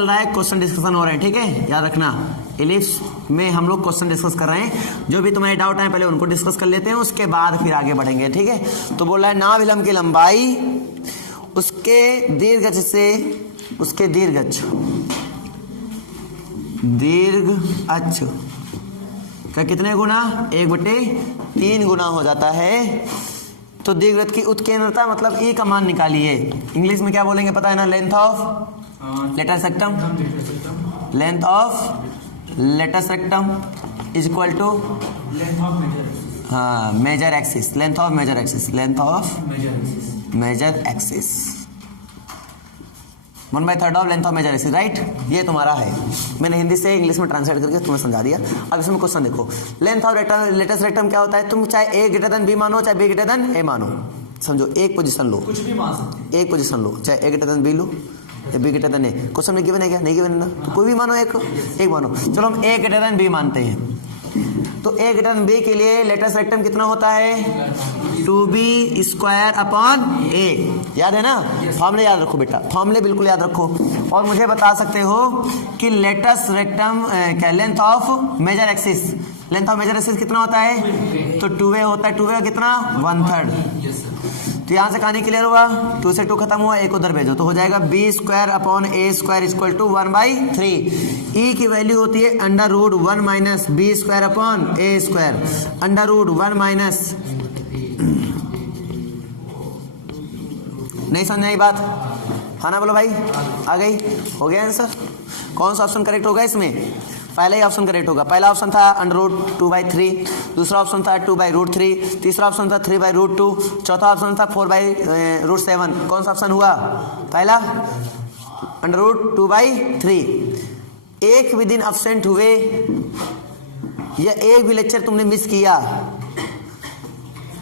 चल रहा है, क्वेश्चन डिस्कशन हो रहे हैं, ठीक है, याद रखना। इलिप्स में हम लोग क्वेश्चन डिस्कस कर रहे हैं, जो भी तुम्हारे डाउट है पहले उनको डिस्कस कर लेते हैं, उसके बाद फिर आगे बढ़ेंगे, ठीक है। तो बोल रहा है नाभिलंब की लंबाई उसके दीर्घ से उसके दीर्घ अक्ष का कितने गुना 1/3 गुना हो जाता है। तो दीर्घवृत्त की उत्केंद्रता मतलब ई का मान निकालिए। इंग्लिश में क्या बोलेंगे पता है ना? Length of latus rectum, length of latus rectum is equal to major axis, length of major axis, length of major axis 1/3 of length of major axis, right. ये तुम्हारा है, मैंने हिंदी से इंग्लिश में ट्रांसलेट करके तुम्हें समझा दिया। अब इसमें क्वेश्चन देखो, लेंथ ऑफ लेटेस्ट रेक्टम क्या होता है? तुम चाहे a ग्रेटर देन b मानो, चाहे b ग्रेटर देन a मानो, समझो एक पोजीशन लो, कुछ भी मान सकते हैं, एक पोजीशन लो, चाहे a ग्रेटर देन b लो या b greater than a। Question में गिवन है क्या? नहीं गिवन है ना, तो कोई भी मानो, एक मानो। चलो हम a ग्रेटर देन b मानते हैं, तो a ग्रेटर देन b के लिए लेटेस्ट रेक्टम कितना होता है? 2b² याद है ना? फॉर्मूले याद रखो बेटा, फॉर्मूले बिल्कुल याद रखो। और मुझे बता सकते हो कि लेटेस्ट रेक्टम क्या length of major axis, length of major axis कितना होता है? तो 2a होता है, 2a कितना 1/3। तो यहाँ से कहानी क्लियर हुआ, 2 से 2 खत्म हुआ, एक उधर भेजो तो हो जाएगा b² upon a² equal to 1/3। e की वैल्यू होती है √1 minus b² upon a², √1 minus, नहीं समझ आई बात? हाँ ना, बोलो भाई, आ गई? हो गया आंसर? कौन सा ऑप्शन करेक्ट होगा इसमें? पहला ही ऑप्शन करेक्ट होगा। पहला ऑप्शन था √2/3, दूसरा ऑप्शन था 2/√3, तीसरा ऑप्शन था 3/√2, चौथा ऑप्शन था 4/√7। कौन सा ऑप्शन हुआ? पहला √2/3। एक भी दिन एब्सेंट हुए या एक भी लेक्चर तुमने मिस किया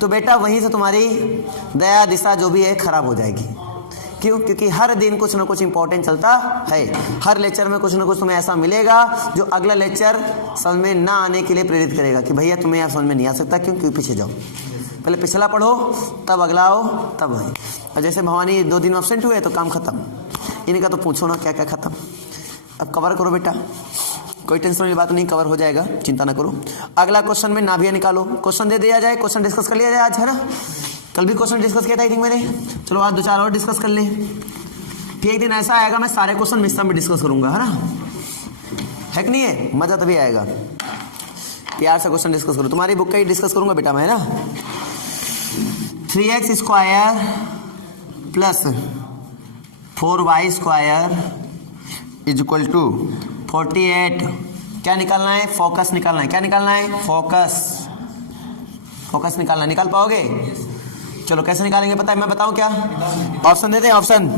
तो बेटा वहीं से तुम्हारी दया दिशा जो भी है खराब हो जाएगी। क्यों? क्योंकि हर दिन कुछ ना कुछ इंपॉर्टेंट चलता है, हर लेक्चर में कुछ ना कुछ तुम्हें ऐसा मिलेगा जो अगला लेक्चर समझ में ना आने के लिए प्रेरित करेगा कि भैया तुम्हें यहाँ समझ में नहीं आ सकता। क्यों? क्योंकि पीछे जाओ, पहले पिछला पढ़ो, तब अगला आओ, तब वही। और जैसे भवानी 2 दिन एब्सेंट हुए तो काम खत्म, इनका तो पूछो ना क्या क्या खत्म। अब कवर करो बेटा, कोई टेंशन वाली बात नहीं, कवर हो जाएगा, चिंता ना करो। अगला क्वेश्चन में नाभिया निकालो, क्वेश्चन दे दिया जाए, क्वेश्चन डिस्कस कर लिया जाए आज, है ना? कल भी क्वेश्चन डिस्कस किया था आई थिंक मैंने, चलो आज 2-4 और डिस्कस कर ले। फिर एक दिन ऐसा आएगा मैं सारे क्वेश्चन मिश्रा में डिस्कस करूंगा, है ना? है कि नहीं है? मजा तभी आएगा, प्यार से क्वेश्चन डिस्कस करो। तुम्हारी बुक का ही डिस्कस करूंगा बेटा मैं, है ना? 3x² plus 4y² is equal to 48। क्या निकालना है? फोकस निकालना है। क्या निकालना है? फोकस निकालना है। निकाल पाओगे? चलो कैसे निकालेंगे पता है? मैं बताऊं क्या? ऑप्शन देते हैं, ऑप्शन।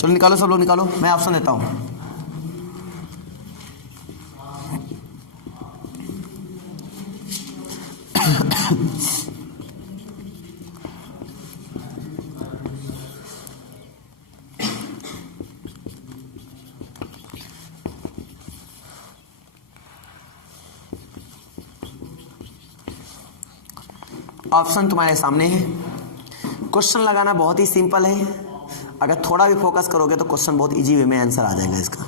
चलो निकालो, सब लोग निकालो, मैं ऑप्शन देता हूं। ऑप्शन तुम्हारे सामने है। क्वेश्चन लगाना बहुत ही सिंपल है, अगर थोड़ा भी फोकस करोगे तो क्वेश्चन बहुत इजी वे में आंसर आ जाएगा इसका।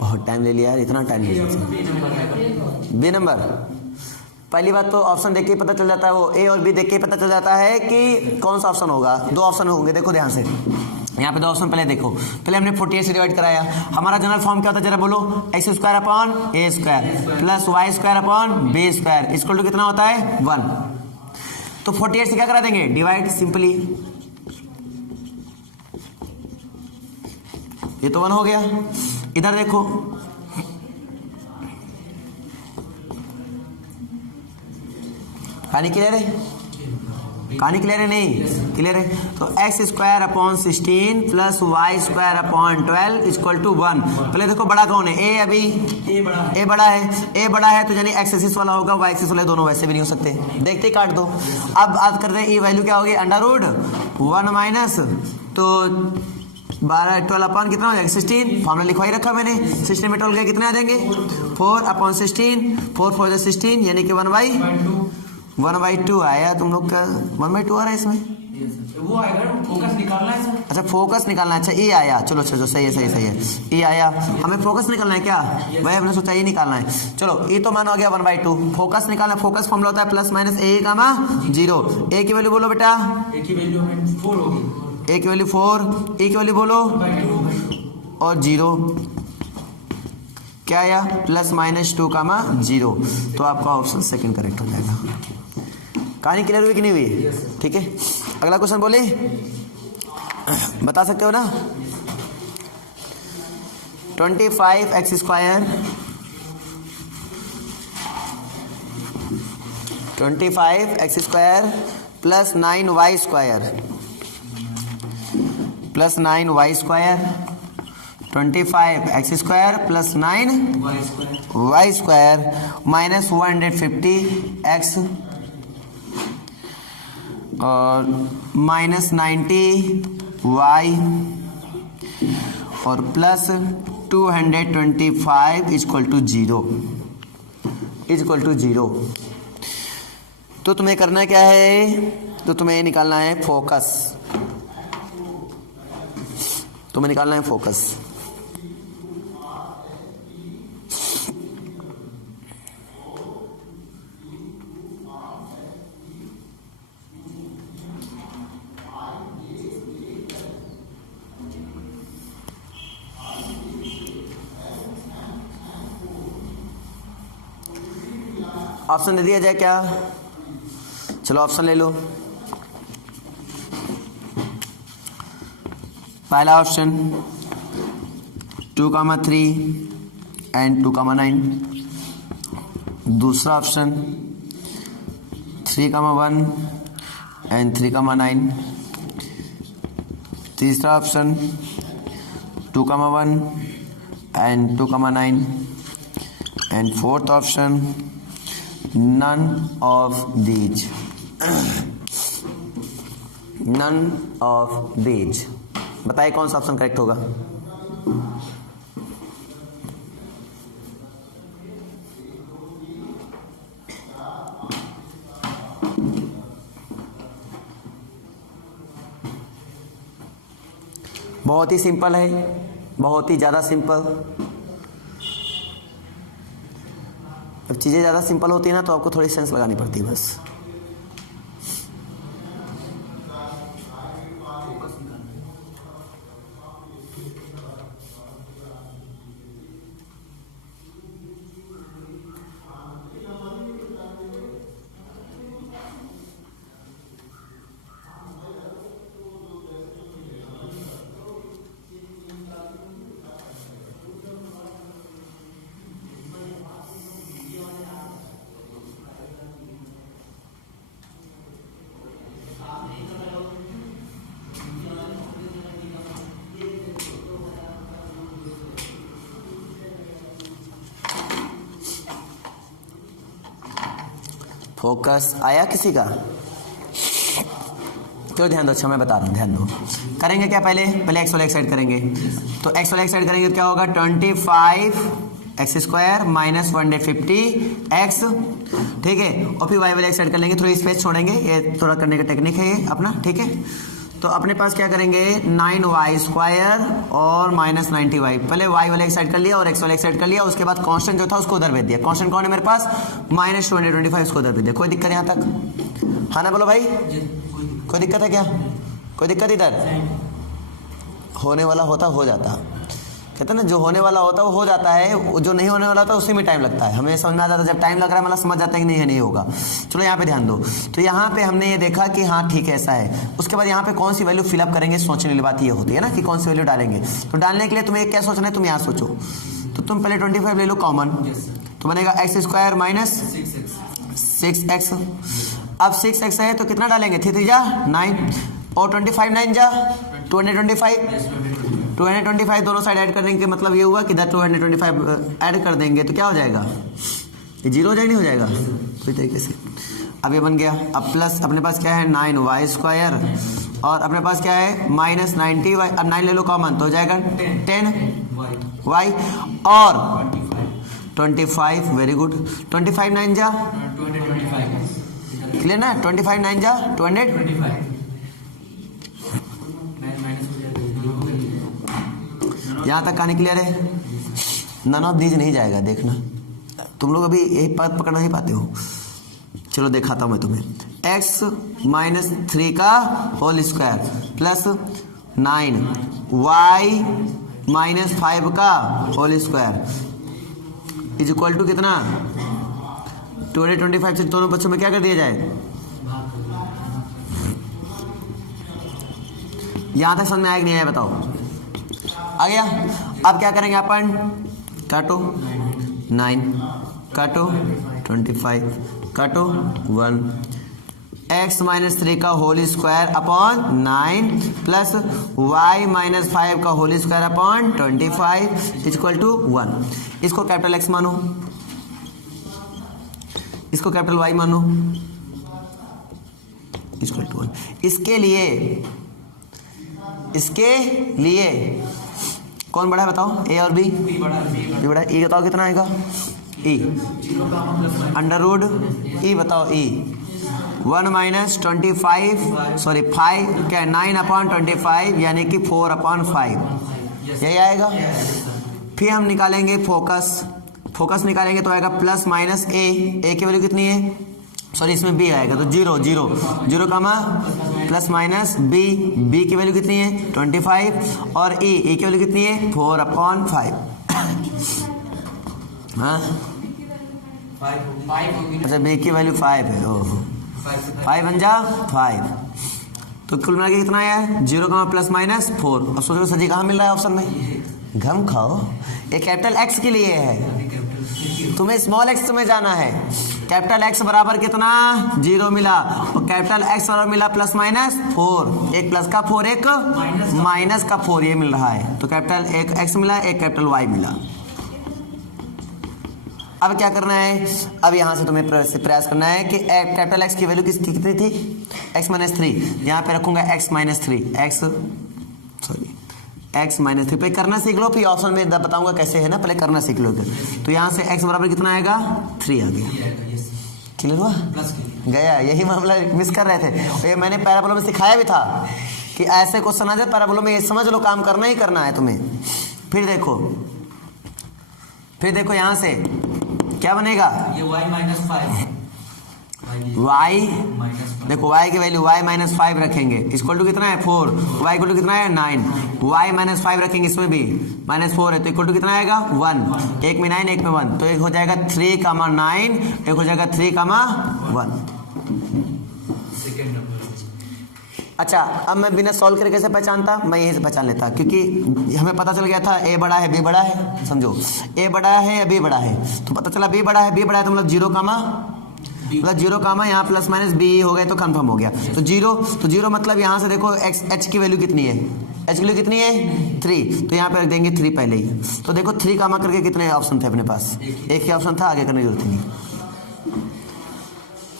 बहुत टाइम ले लिया यार, इतना टाइम ले लिया। बी नंबर, पहली बात तो ऑप्शन देख के पता चल जाता है, वो ए और बी देख के पता चल जाता है कि कौन सा ऑप्शन होगा। 2 ऑप्शन होंगे, देखो ध्यान से, यहाँ पे 2 ऑप्शन पहले देखो। पहले हमने 48 से डिवाइड कराया, हमारा जनरल फॉर्म क्या होता है जरा बोलो? x² upon a² plus y² upon b² equal to कितना होता है? 1। तो 48 से क्या करा देंगे? डिवाइड सिंपली, ये तो 1 हो गया। इधर देखो, कहानी क्लियर है? कहानी क्लियर है? नहीं क्लियर है? तो x² upon 16 plus y² upon 12 equal to 1। पहले देखो बड़ा कौन है? ए। अभी ए बड़ा है, ए बड़ा है तो यानी x एक्सिस वाला होगा, y एक्सिस वाला, दोनों वैसे भी नहीं हो सकते, देखते ही काट दो। अब बात करते हैं, ये वैल्यू क्या होगी? √1 माइनस तो 12 अपॉन कितना हो जाएगा 16, फॉर्मूला लिखवा ही रखा मैंने, 16 में 12 गए कितने आ जाएंगे 4/16, 4 4 16 यानी कि 1/2 आया। तुम लोग का 1/2 आ रहा है इसमें, वो आएगा फोकस निकालना है सर। अच्छा फोकस निकालना है, अच्छा ये आया, चलो चलो सही है ये आया। हमें फोकस निकालना है क्या भाई, हमने सोचा ये निकालना है। चलो ये तो मान हो गया 1/2, फोकस निकालना है। फोकस फॉर्मूला होता है प्लस माइनस a, 0। a की वैल्यू बोलो बेटा, a की वैल्यू 4 होगी, a की वैल्यू 4, e की वैल्यू बोलो और 0 क्या आया प्लस माइनस 2, 0। तो आपका ऑप्शन सेकंड करेक्ट हो जाएगा। कहानी क्लियर हुई कि नहीं हुई? ठीक है, अगला क्वेश्चन बोले, बता सकते हो ना। 25x square 25x square plus 9y square 25x square plus 9y square minus 150x और माइनस 90y और प्लस 225 इक्वल टू 0। तो तुम्हें करना क्या है, तो तुम्हें निकालना है फोकस, तुम्हें निकालना है फोकस। ऑप्शन दे दिया जाए क्या? चलो ऑप्शन ले लो। पहला ऑप्शन 2,3 एंड 2,9। दूसरा ऑप्शन 3,1 एंड 3,9। तीसरा option 2,1 and 2,9 and fourth option none of these बताइए कौन सा ऑप्शन करेक्ट होगा? बहुत ही सिंपल है, बहुत ही ज़्यादा सिंपल। अब चीज़ें ज़्यादा सिंपल होती है ना तो आपको थोड़ी सेंस लगानी पड़ती है बस। फोकस आया किसी का? चलो ध्यान दो, अच्छा मैं बता रहा हूँ, ध्यान दो। करेंगे क्या, पहले एक्स वाला एक साइड करेंगे। तो एक्स वाला एक साइड करेंगे तो क्या होगा 25x स्क्वायर माइनस 150x, ठीक है। और फिर वाई वाला एक साइड कर लेंगे, थोड़ी स्पेस छोड़ेंगे, ये थोड़ा करने का टेक्निक है ये अपना, ठीक है। तो अपने पास क्या करेंगे 9y स्क्वायर और माइनस 90y। पहले y वाला एक साइड कर लिया और x वाला एक साइड कर लिया, उसके बाद कांस्टेंट जो था उसको उधर भेज दिया। कांस्टेंट कौन है मेरे पास माइनस 225, उसको उधर भेज दिया। कोई दिक्कत यहाँ तक? हाँ ना बोलो भाई, कोई दिक्कत है क्या? कोई दिक्कत इधर? होने वाला होता हो जाता, कहते हैं ना जो होने वाला होता है वो हो जाता है, जो नहीं होने वाला होता है उसी में टाइम लगता है। हमें समझ में आ जाता है, जब टाइम लग रहा है मतलब समझ जाता है कि नहीं है नहीं होगा। चलो यहाँ पे ध्यान दो। तो यहाँ पे हमने ये देखा कि हाँ ठीक है ऐसा है। उसके बाद यहाँ पे कौन सी वैल्यू फिलअप करेंगे, सोचने वाली बात ये होती है ना कि कौन सी वैल्यू डालेंगे। तो डालने के लिए तुम्हें क्या सोचना है, तुम यहाँ सोचो। तो तुम पहले 25 ले लो कॉमन, तो बनेगा एक्स स्क्वायर माइनस 6x। अब 6x है तो कितना डालेंगे, 3 जा 9 और 25 9 जा 225 दोनों साइड ऐड कर देंगे, मतलब ये हुआ कि 225 ऐड कर देंगे तो क्या हो जाएगा, ये 0 हो जाएगा, नहीं हो जाएगा कोई तरीके से। अब ये बन गया। अब प्लस अपने पास क्या है 9y स्क्वायर और अपने पास क्या है माइनस 90 वाई, अब 9 ले लो कॉमन तो हो जाएगा 10 वाई और 25, वेरी गुड। 25 9 जा 225 क्लियर ना, 25 9 जा 225। यहाँ तक कहानी क्लियर है? नन ऑफ दीज नहीं जाएगा, देखना तुम लोग अभी यही पद पकड़ नहीं पाते हो। चलो दिखाता हूँ मैं तुम्हें। x माइनस 3 का whole square plus 9 y minus 5 का whole square is equal to कितना 225 से दोनों बच्चों में क्या कर दिया जाए? यहां तक समझ में आया कि नहीं आया बताओ? आ गया। अब क्या करेंगे अपन? काटो 9 काटो 25 काटो 1 x माइनस 3 का whole square upon 9 plus y minus 5 का whole square upon 25 equal to 1। इसको कैपिटल x मानो, इसको कैपिटल y मानो, इक्वल टू 1। इसके लिए कौन बड़ा है बताओ? a और b? b बड़ा है। e बताओ कितना आएगा? e अंडर रूट e बताओ e 1 माइनस 25 सॉरी 5 क्या 9 अपॉन 25 यानी कि 4 अपॉन 5 यही आएगा। फिर हम निकालेंगे फोकस निकालेंगे तो आएगा प्लस माइनस a की वैल्यू कितनी है? सॉरी इसमें b आएगा तो 0 कामा प्लस माइनस b की वैल्यू कितनी है? 25 और e की वैल्यू कितनी है? 4 अपॉन 5। हाँ अच्छा b की वैल्यू 5 है। ओह 5 बन जा 5 तो कुल मिला के कितना आया? 0 का प्लस माइनस 4। अब सोचो सजी कहाँ मिल रहा है ऑप्शन में? घम खाओ, ये कैपिटल एक्स के लिए है, तुम्हें स्मॉल एक्स में जाना है। कैपिटल एक्स बराबर कितना? 0 मिला और कैपिटल एक्स बराबर मिला प्लस माइनस 4, एक प्लस का 4 एक माइनस का 4 ये मिल रहा है। तो कैपिटल एक एक्स मिला एक कैपिटल वाई मिला। अब क्या करना है? अब यहां से तुम्हें प्रयास करना है कि कैपिटल एक्स की वैल्यू कितनी थी? x माइनस 3, यहाँ पे रखूंगा x माइनस 3 x माइनस 3 पे करना सीख लो, फिर ऑप्शन में बताऊंगा कैसे है ना, पहले करना सीख लो। तो यहाँ से x बराबर कितना आएगा? 3 आ गया। क्लियर हुआ? गया, यही मामला मिस कर रहे थे। ये मैंने पैराबोला में सिखाया भी था कि ऐसे क्वेश्चन आ जाए पैराबोला में, ये समझ लो काम करना ही करना है तुम्हें। फिर देखो यहाँ से क्या बनेगा? ये y माइनस 5 y देखो y की वैल्यू y माइनस 5 रखेंगे, इक्वल टू कितना है? 4। y इक्वल टू कितना है? 9। y माइनस 5 रखेंगे, इसमें भी माइनस 4 है तो इक्वल टू कितना आएगा? 1। एक में 9 एक में 1 तो एक हो जाएगा 3 कामा 9, एक हो जाएगा 3 कामा 1। Second number. अच्छा अब मैं बिना सॉल्व करके कैसे पहचानता? मैं यहीं से पहचान लेता क्योंकि हमें पता चल गया था a बड़ा है b बड़ा है। समझो a बड़ा है या b बड़ा है तो पता चला b बड़ा है तो मतलब 0 कामा यहाँ प्लस माइनस b हो गए तो कंफर्म हो गया। तो 0 मतलब यहाँ से देखो h की वैल्यू कितनी है? h की वैल्यू कितनी है? 3। तो यहाँ पे रख देंगे 3 पहले ही। तो देखो 3 कामा करके कितने ऑप्शन थे अपने पास? एक ही ऑप्शन था, आगे करने की जरूरत नहीं।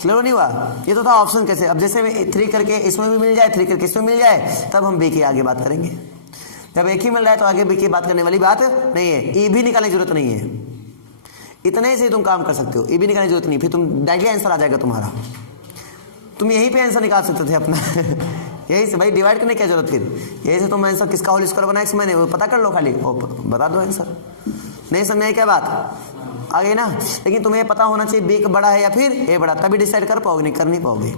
क्लियर नहीं हुआ? ये तो था ऑप्शन कैसे। अब जैसे 3 करके इसमें भी मिल जाए, 3 करके इसमें मिल जाए, तब हम b की आगे बात करेंगे। जब एक ही मिल रहा है तो आगे b की बात करने वाली बात नहीं है। e भी निकालने की जरूरत नहीं है, इतने से तुम काम कर सकते हो। e भी निकालने की जरूरत नहीं, फिर तुम डायरेक्टली आंसर आ जाएगा तुम्हारा। तुम यहीं पे आंसर निकाल सकते थे अपना यही से भाई डिवाइड करने की क्या जरूरत? फिर यही से तुम आंसर किसका होल स्क्वायर बना मैंने वो पता कर लो, खाली बता दो आंसर। नहीं समझ आई क्या बात? आ गई ना? लेकिन तुम्हें पता होना चाहिए b बड़ा है या फिर a बड़ा, तभी डिसाइड कर पाओगे, नहीं कर नहीं पाओगे।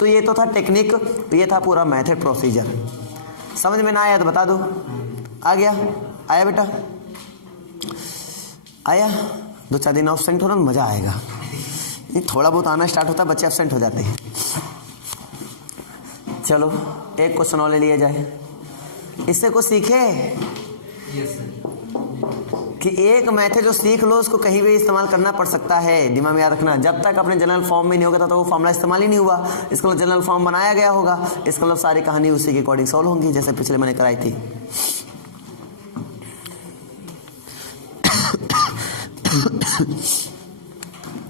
तो ये तो था टेक्निक, तो ये था पूरा मेथड प्रोसीजर। समझ में ना आया तो बता दो। आ गया? आया बेटा? आया? 2-4 दिन एब्सेंट हो ना मजा आएगा। ये थोड़ा बहुत आना स्टार्ट होता है बच्चे एब्सेंट हो जाते हैं। चलो एक क्वेश्चन और ले लिया जाए, इससे कुछ सीखे कि एक मैथड जो सीख लो उसको कहीं भी इस्तेमाल करना पड़ सकता है। दिमाग में याद रखना, जब तक अपने जनरल फॉर्म में नहीं होगा तो वो फॉर्मूला इस्तेमाल ही नहीं हुआ। इसका मतलब जनरल फॉर्म बनाया गया होगा, इसका मतलब सारी कहानी उसी के अकॉर्डिंग सॉल्व होंगी जैसे पिछले मैंने कराई थी।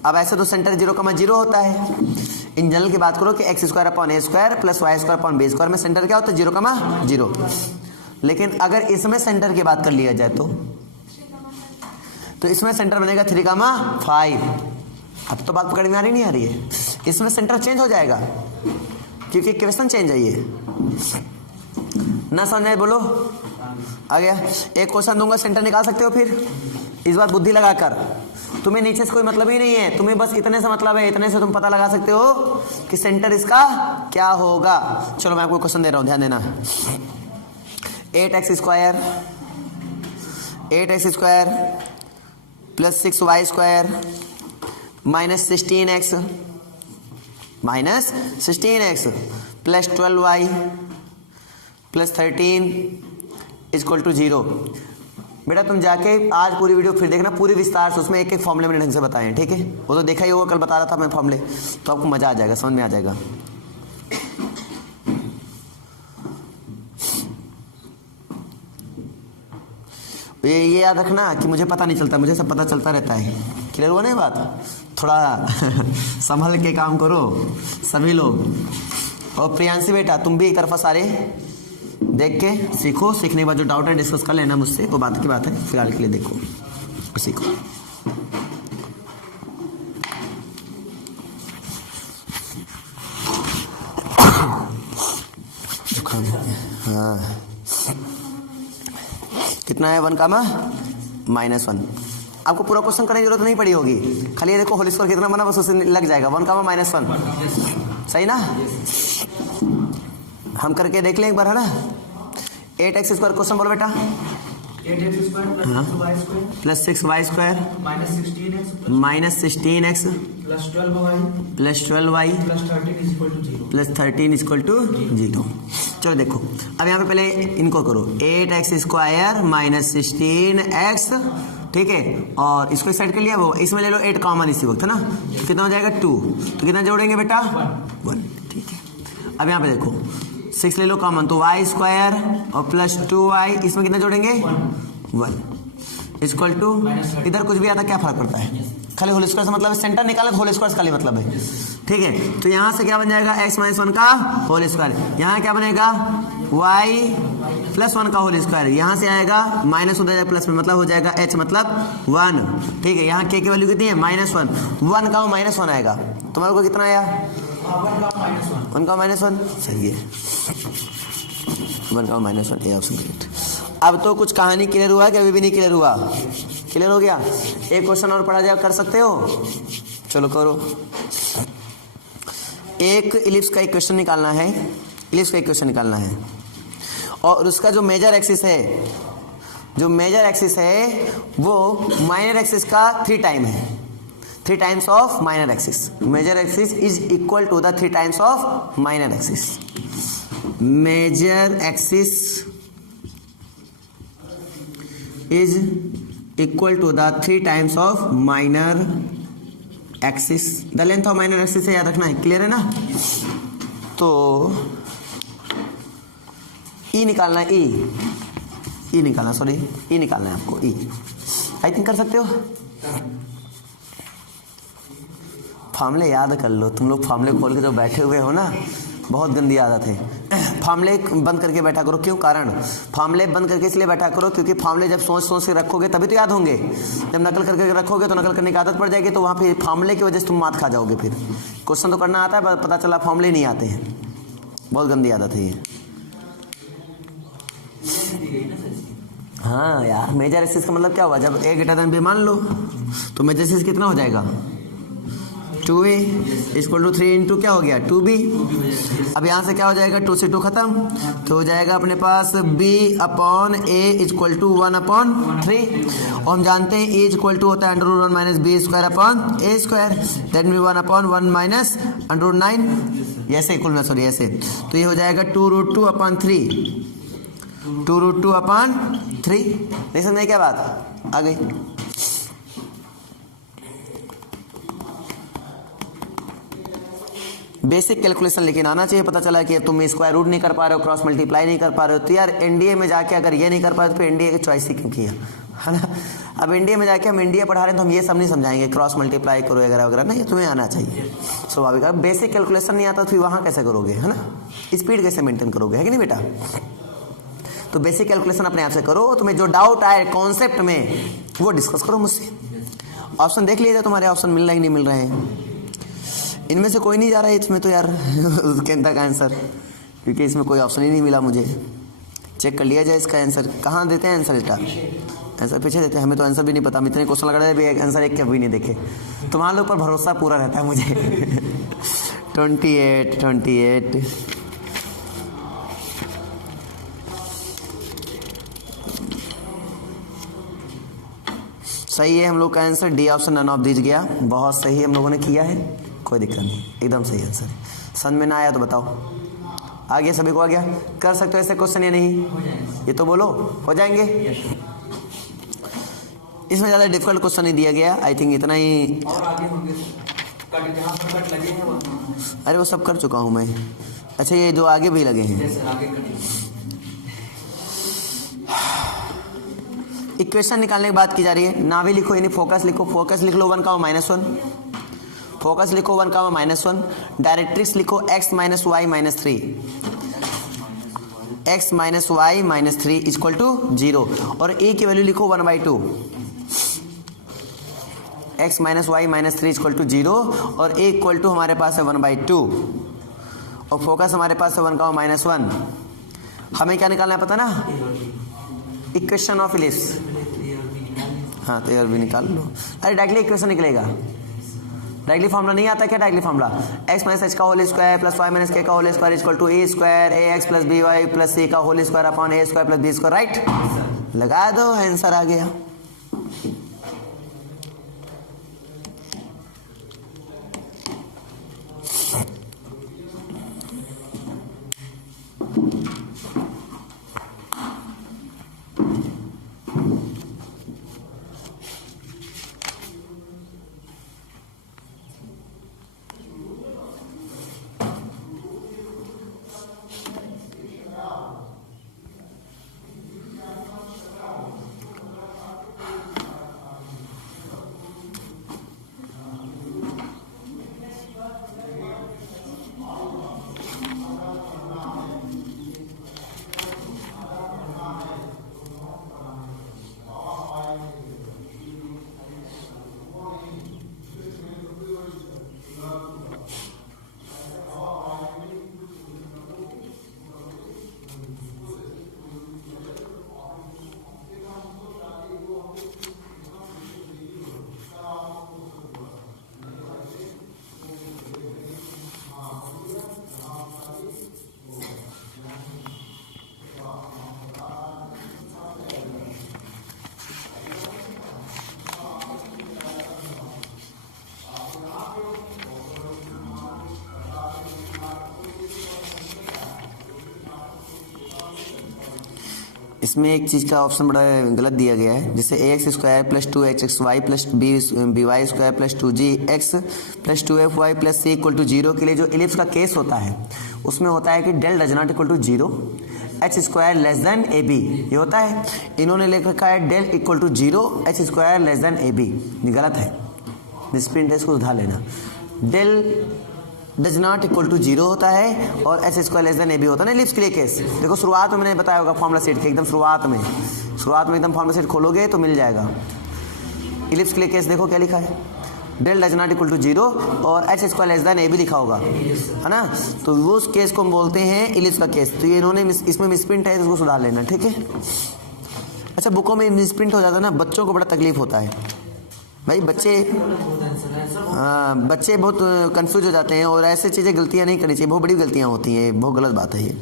अब ऐसे तो सेंटर 0,0 होता है, इन जनरल की बात करो कि X square upon A square plus Y square upon B square में सेंटर क्या होता है 0, 0। लेकिन अगर इसमें सेंटर की बात कर लिया जाए तो इसमें सेंटर बनेगा 3, 5। अब तो बात पकड़ में आ रही नहीं आ रही है? इसमें सेंटर चेंज हो जाएगा क्योंकि क्वेश्चन चेंज है ये। ना समझ में बोलो, आ गया? एक क्वेश्चन दूंगा, सेंटर निकाल सकते हो फिर इस बार बुद्धि लगाकर। तुम्हें नीचे से कोई मतलब ही नहीं है, तुम्हें बस इतने से मतलब है, इतने से तुम पता लगा सकते हो कि सेंटर इसका क्या होगा। चलो मैं आपको क्वेश्चन दे रहा हूं, ध्यान देना। 8x square plus 6y square minus 16x plus 12y plus 13 equal to 0। बेटा तुम जाके आज पूरी वीडियो फिर देखना, पूरी विस्तार से, उसमें एक एक फॉर्मूले मैंने ढंग से बताए हैं, ठीक है? वो तो देखा ही होगा, कल बता रहा था मैं फॉर्मूले, तो आपको मजा आ जाएगा, समझ में आ जाएगा। ये याद रखना कि मुझे पता नहीं चलता, मुझे सब पता चलता रहता है। क्लियर हुआ ना ये बात? थोड़ा संभल के काम करो सभी लोग। और प्रियांशी बेटा तुम भी एक तरफा सारे देख के सीखो, सीखने के बाद जो डाउट है डिस्कस कर लेना मुझसे, वो बात की बात है, फिलहाल के लिए देखो और सीखो। हाँ कितना है 1, -1। आपको पूरा क्वेश्चन करने की जरूरत नहीं पड़ी होगी, खाली ये देखो होल स्क्वायर कितना बना बस उससे लग जाएगा। 1, -1 सही ना? हम करके देख लें एक बार, है ना? 8x स्क्वायर क्वेश्चन बोलो बेटा। 8x square plus 6y square minus 16x plus 12y plus 12y plus 13 equal to 0। Plus 13 equal to 0। चलो देखो, अब यहाँ पे पहले इनको करो। 8x स्क्वायर माइनस 16x, ठीक है? और इसको इस साइड कर लिया, वो इसमें ले लो 8 कॉमन इसी वक्त, है ना? तो कितना हो जाएगा 2, तो कितना जोड़ेंगे बेटा 1, ठीक है? अब यहाँ पे देखो 6 ले लो कॉमन, तो y स्क्वायर और प्लस 2y, इसमें कितना जोड़ेंगे 1 इक्वल टू, इधर कुछ भी आता क्या फर्क पड़ता है, खाली होल स्क्वायर से मतलब है, सेंटर निकाले तो होल स्क्वायर से खाली मतलब है, ठीक है? तो यहाँ से क्या बन जाएगा x - 1 का होल स्क्वायर, यहाँ क्या बनेगा y + 1 का होल स्क्वायर, यहाँ से आएगा माइनस हो जाएगा प्लस में, मतलब हो जाएगा h मतलब 1, ठीक है? यहाँ k की वैल्यू कितनी है -1, 1 का -1 आएगा। तुम्हारे को कितना आया 1 का -1, सही है, 1 का -1, ये ऑप्शन करेक्ट। अब तो कुछ कहानी क्लियर हुआ कि अभी भी नहीं क्लियर हुआ? क्लियर हो गया? एक क्वेश्चन और पढ़ा जाए, कर सकते हो? चलो करो। एक इलिप्स का इक्वेशन निकालना है, इलिप्स का इक्वेशन निकालना है, और उसका जो मेजर एक्सिस है, जो मेजर एक्सिस है वो माइनर एक्सिस का 3 टाइम है, 3 times of minor axis. Major axis is equal to the 3 times of minor axis. Major axis is equal to the 3 times of minor axis. The length of minor axis है, याद रखना है, clear है ना? तो ई निकालना है, ई निकालना, सॉरी ई निकालना है आपको, ई आई थिंक कर सकते हो। फार्मूले याद कर लो, तुम लोग फार्मूले खोल के जो बैठे हुए हो ना, बहुत गंदी आदत है। फार्मूले बंद करके बैठा करो, क्यों? कारण फार्मूले बंद करके इसलिए बैठा करो क्योंकि फार्मूले जब सोच सोच के रखोगे तभी तो याद होंगे, जब नकल करके रखोगे तो नकल करने की आदत पड़ जाएगी, तो वहाँ पे फार्मूले की वजह से तुम मात खा जाओगे। फिर क्वेश्चन तो करना आता है, पता चला फार्मूले नहीं आते हैं, बहुत गंदी आदत है ये। हाँ यार, मेजर एक्सिस का मतलब क्या हुआ, जब a > b मान लो तो मेजर एक्सिस कितना हो जाएगा 2a = 3 इंटू क्या हो गया 2b। अब यहाँ से क्या हो जाएगा 2 से 2 खत्म, तो हो जाएगा अपने पास b/a = 1/3, और हम जानते हैं a = होता है √1 - b² / a², दैट मीन 1/1 - √9, ऐसे कुल में, सॉरी ऐसे, तो ये हो जाएगा 2√2/3, 2√2/3। नहीं समझे क्या बात? आ गई? बेसिक कैलकुलेशन लेकिन आना चाहिए। पता चला कि तुम स्क्वायर रूट नहीं कर पा रहे हो, क्रॉस मल्टीप्लाई नहीं कर पा रहे हो, तो यार एनडीए में जाके अगर ये नहीं कर पाए तो फिर एनडीए की चॉइस ही क्यों किया? है ना। अब इंडिया में जाके हम इंडिया पढ़ा रहे हैं तो हम ये सब नहीं समझाएंगे, क्रॉस मल्टीप्लाई करो वगैरह वगैरह ना, ये तुम्हें आना चाहिए स्वाभाविक। अब बेसिक कैलकुलेशन नहीं आता तो फिर वहाँ कैसे करोगे, है ना, स्पीड कैसे मेंटेन करोगे, है कि नहीं बेटा। तो बेसिक कैलकुलेशन अपने आप से करो, तुम्हें जो डाउट आए कॉन्सेप्ट में वो डिस्कस करो मुझसे। ऑप्शन देख लीजिए तुम्हारे ऑप्शन मिल रहा है कि नहीं मिल रहे हैं। इनमें से कोई नहीं जा रहा है इसमें तो यार केंद्र का आंसर, क्योंकि इसमें कोई ऑप्शन ही नहीं मिला मुझे। चेक कर लिया जाए इसका आंसर, कहाँ देते हैं आंसर इसका, आंसर पीछे देते हैं, हमें तो आंसर भी नहीं पता। हम इतने क्वेश्चन लगा रहे हैं आंसर एक कभी नहीं देखे। तुम्हारे ऊपर भरोसा पूरा रहता है मुझे 28 सही है हम लोग का answer, d option none of these गया। बहुत सही हम लोगों ने किया है, कोई दिक्कत नहीं, एकदम सही आंसर है। समझ में ना आया तो बताओ, आ गया सभी को, आ गया। कर सकते हो ऐसे क्वेश्चन या नहीं, ये तो बोलो, हो जाएंगे। इसमें ज़्यादा डिफिकल्ट क्वेश्चन नहीं दिया गया, आई थिंक इतना ही। और आगे होंगे कट, जहाँ पर कट लगे हैं वो, अरे वो सब कर चुका हूँ मैं। अच्छा ये जो आगे भी लगे हैं, जैसे आगे कट। इक्वेशन निकालने की बात की जा रही है। नावी लिखो यानी फोकस लिखो, फोकस लिख लो 1, फोकस लिखो 1, डायरेक्ट्रिक्स लिखो x - y - 3, x - y - 3 equal to 0, और a की वैल्यू लिखो 1/2, x - y - 3 इक्वल टू 0, और a इक्वल टू हमारे पास है 1/2, और फोकस हमारे पास है 1, हमें क्या निकालना है पता ना, इक्वेशन ऑफ इलिप्स। हाँ तो यार भी निकाल लो, अरे डायरेक्टली इक्वेशन निकलेगा, डायरेक्टली फॉर्मूला नहीं आता क्या, डायरेक्टली फॉर्मूला x - h का whole square plus y - k का whole square equal to a square ax plus by plus c का whole square upon a square plus b square, right. लगा दो, answer आ गया। इसमें एक चीज़ का ऑप्शन बड़ा गलत दिया गया है, जैसे ax स्क्वायर प्लस 2hxy प्लस by square plus 2gx plus 2fy plus c equal to 0 के लिए जो इलिप्स का केस होता है उसमें होता है कि del does not equal to 0, h square less than ab, ये होता है। इन्होंने लिख रखा है del equal to 0, h square less than ab, ये गलत है, डिस्प्रिंट है, इसको सुधार लेना। Del does not equal to 0 होता है और h square less than a b होता है ना इलिप्स के लिए केस। देखो शुरुआत में मैंने बताया होगा फॉर्मूला सेट के, एकदम शुरुआत में एकदम फॉर्मूला सेट खोलोगे तो मिल जाएगा। इलिप्स के लिए केस देखो क्या लिखा है, del does not equal to 0 और h square less than a b लिखा होगा, है ना। तो वो उस केस को हम बोलते हैं इलिप्स का केस। तो ये इन्होंने इसमें मिसप्रिंट है, इसको सुधार लेना, ठीक है। अच्छा बुकों में मिसप्रिंट हो जाता है ना, बच्चों को बड़ा तकलीफ होता है भाई, बच्चे बहुत कंफ्यूज हो जाते हैं, और ऐसे चीज़ें गलतियां नहीं करनी चाहिए, बहुत बड़ी गलतियां होती हैं, बहुत गलत बात है ये।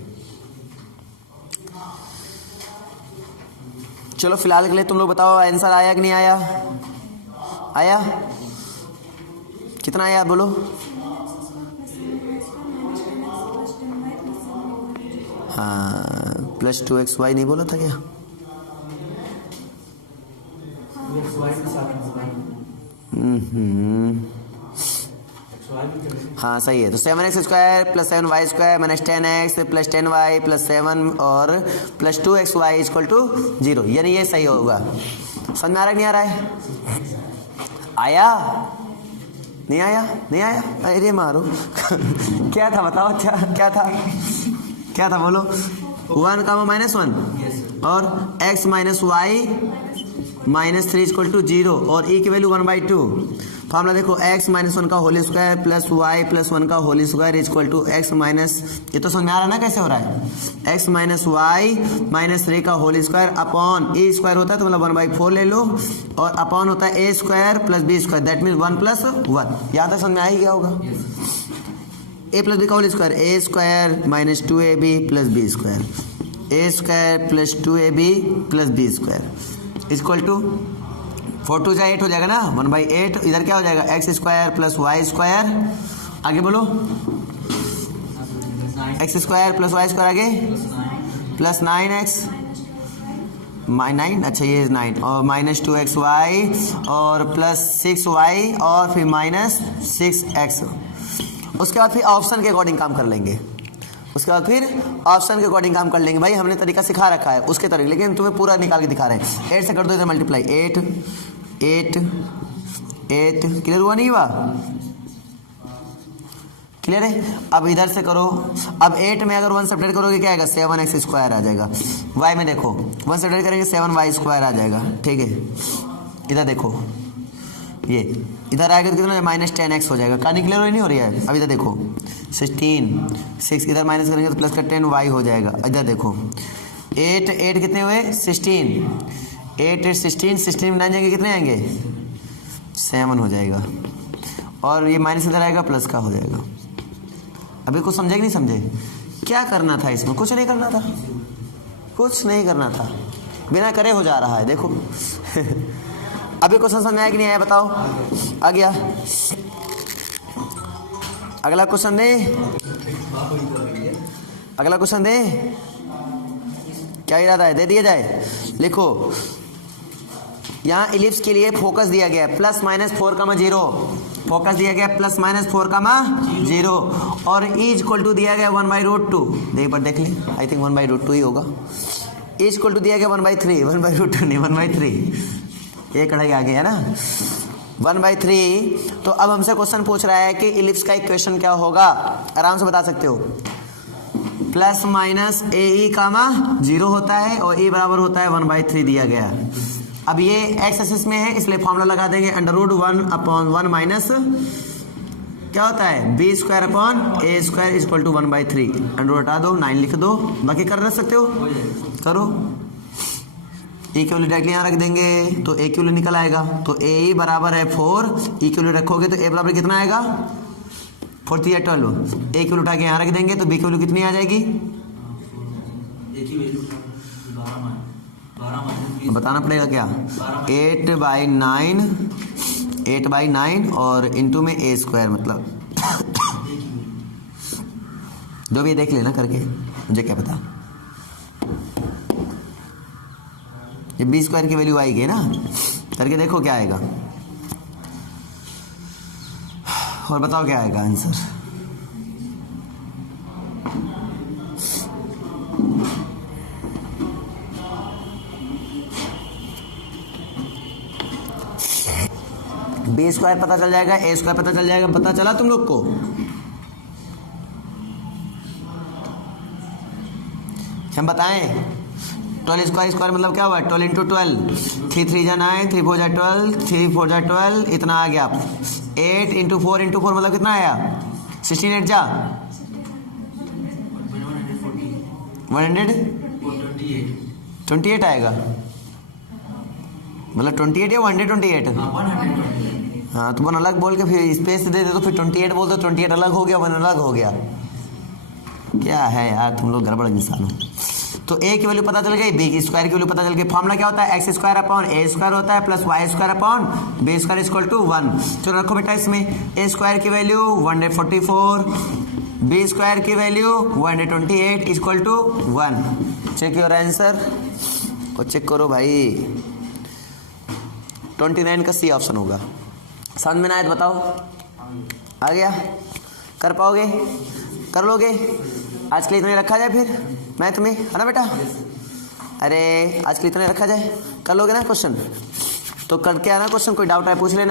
चलो फिलहाल के लिए तुम लोग बताओ आंसर आया कि नहीं आया, आया कितना आया बोलो। हाँ प्लस 2xy नहीं बोला था क्या, हाँ सही है। तो 7x square plus 7y square minus 10x plus 10y plus 7 और प्लस 2xy इक्वल टू 0, यानी ये सही होगा। समझ में आ रहा है नहीं आ रहा है? आया नहीं आया? नहीं आया? अरे मारो क्या था बताओ, क्या था बोलो? 1 का -1 और x minus y -3 equal to 0 और e की वैल्यू 1/2। फॉर्मूला देखो, x -1 का whole square plus y plus 1 का whole square equal to x minus, ये तो समझ में आ रहा है ना कैसे हो रहा है? x माइनस वाई -3 का whole square upon e square होता है तो मतलब 1/4 ले लो और अपॉन होता है a square plus b square, that means 1 + 1। यहाँ तक समझ में आ ही गया होगा। a प्लस b का whole square a square -2ab plus b square, a square plus 2ab plus b square equal to 4 2 जा 8 हो जाएगा ना, 1/8। इधर क्या हो जाएगा? x square plus Y square, आगे बोलो, x square plus Y square आगे प्लस 9x 9, अच्छा ये 9 और -2xy और प्लस 6y और फिर -6x। उसके बाद फिर ऑप्शन के अकॉर्डिंग काम कर लेंगे, भाई हमने तरीका सिखा रखा है उसके तरीके, लेकिन तुम्हें पूरा निकाल के दिखा रहे हैं। 8 से कर दो इधर मल्टीप्लाई, 8 क्लियर हुआ नहीं हुआ? क्लियर है? अब इधर से करो, अब 8 में अगर 1 सब्ट्रैक्ट करोगे क्या आएगा? 7x स्क्वायर आ जाएगा। y में देखो 1 सब्ट्रैक्ट करेंगे 7y स्क्वायर आ जाएगा, ठीक है। इधर देखो, ये इधर आएगा तो कितना -10x हो जाएगा। कहानी क्लियर हो नहीं हो रही है? अब इधर देखो 6 इधर माइनस करेंगे तो प्लस का 10y हो जाएगा। इधर देखो 8 कितने हुए? 16 में 9 जाएंगे कितने आएंगे? 7 हो जाएगा और ये माइनस इधर आएगा प्लस का हो जाएगा। अभी कुछ समझे कि नहीं समझे? क्या करना था इसमें? कुछ नहीं करना था, बिना करे हो जा रहा है देखो अभी क्वेश्चन समझ में आया कि नहीं आया बताओ? आ गया? अगला क्वेश्चन दे, क्या इरादा है? दे दिया जाए। लिखो, यहाँ इलिप्स के लिए फोकस दिया गया है +-4, फोकस दिया गया +-4, और e इक्वल टू दिया गया 1/√2। देख ले, आई थिंक 1/√2 ही होगा। e इक्वल टू दिया गया 1/3, 1/√2 नहीं 1/3, ये कढ़ाई आ गई है ना 1/3। तो अब हमसे क्वेश्चन पूछ रहा है कि इलिप्स का इक्वेशन क्या होगा? आराम से बता सकते हो, ±ae, 0 होता है और e बराबर होता है 1/3 दिया गया है। अब ये x एक्सिस में है इसलिए फॉर्मूला लगा देंगे √1/1 माइनस क्या होता है b square upon a square equal to 1/3। Under हटा दो, 9 लिख दो, बाकी कर सकते हो, करो। e की वैल्यू डायरेक्टली यहाँ रख देंगे तो a की वैल्यू निकल आएगा। तो a बराबर है 4, e की वैल्यू रखोगे तो a बराबर कितना आएगा? 4 3 12। a की वैल्यू उठा के यहाँ रख देंगे तो b की वैल्यू कितनी आ जाएगी? बताना पड़ेगा क्या? 8/9 और इंटू में a स्क्वायर, मतलब जो भी देख लेना करके, मुझे क्या पता। ये b स्क्वायर की वैल्यू आएगी ना, करके देखो क्या आएगा और बताओ क्या आएगा आंसर। b स्क्वायर पता चल जाएगा, a स्क्वायर पता चल जाएगा। पता चला तुम लोग को? हम बताएं 12 स्क्वायर मतलब क्या हुआ? 12 × 12, 3 3 जा 9, 3 4 जा 12, 3 4 जा 12, इतना आ गया। 8 × 4 मतलब कितना आया? 16 8 जा 128 आएगा, मतलब 28 या 128? हाँ, तो वन अलग बोल के फिर स्पेस दे दे तो फिर 28 बोल दो, 28 अलग हो गया, 1 अलग हो गया। क्या है यार, तुम लोग गड़बड़ इंसान हो। तो a की वैल्यू पता चल गई, b की स्क्वायर की वैल्यू पता चल गई। फॉर्मूला क्या होता है? x square upon a square होता है plus y square upon b square equal to 1। चलो रखो बेटा इसमें a स्क्वायर की वैल्यू 144, b स्क्वायर की value 128 equal to 1। Check your answer और चेक करो भाई, 29 का सी ऑप्शन होगा। समझ में ना आए तो बताओ, आ गया? कर पाओगे? कर लोगे? आज के लिए इतना रखा जाए फिर मैथ में, है ना बेटा? अरे आज के लिए इतना रखा जाए। कर लोगे ना क्वेश्चन? तो करके आना क्वेश्चन, कोई डाउट है पूछ लेना।